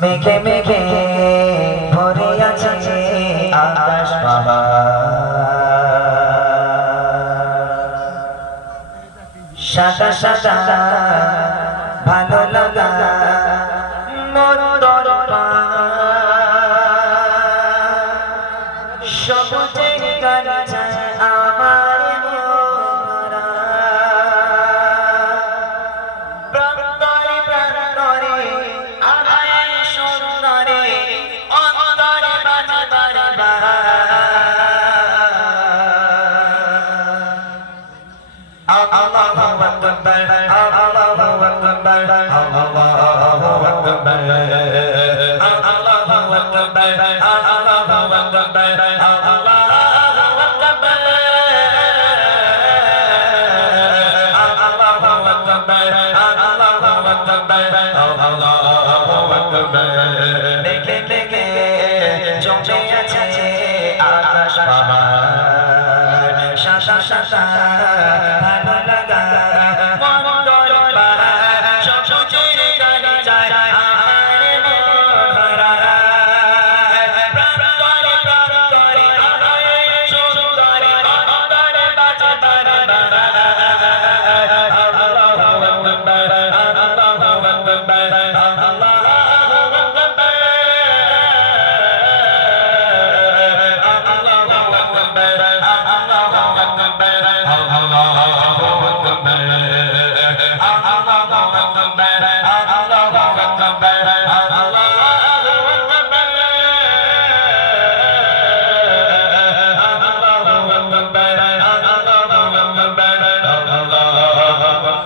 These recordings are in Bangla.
মেঘে মেঘে ভরে আছে আকাশ সাদা সাদা জমে আছে আকাশ বাবা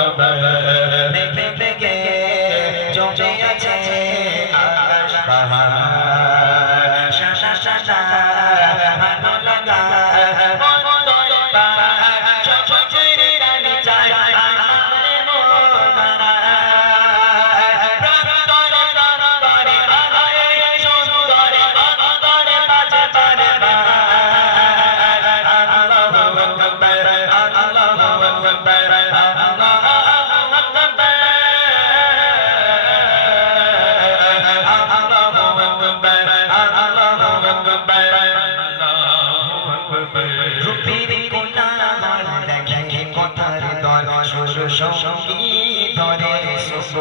Namah.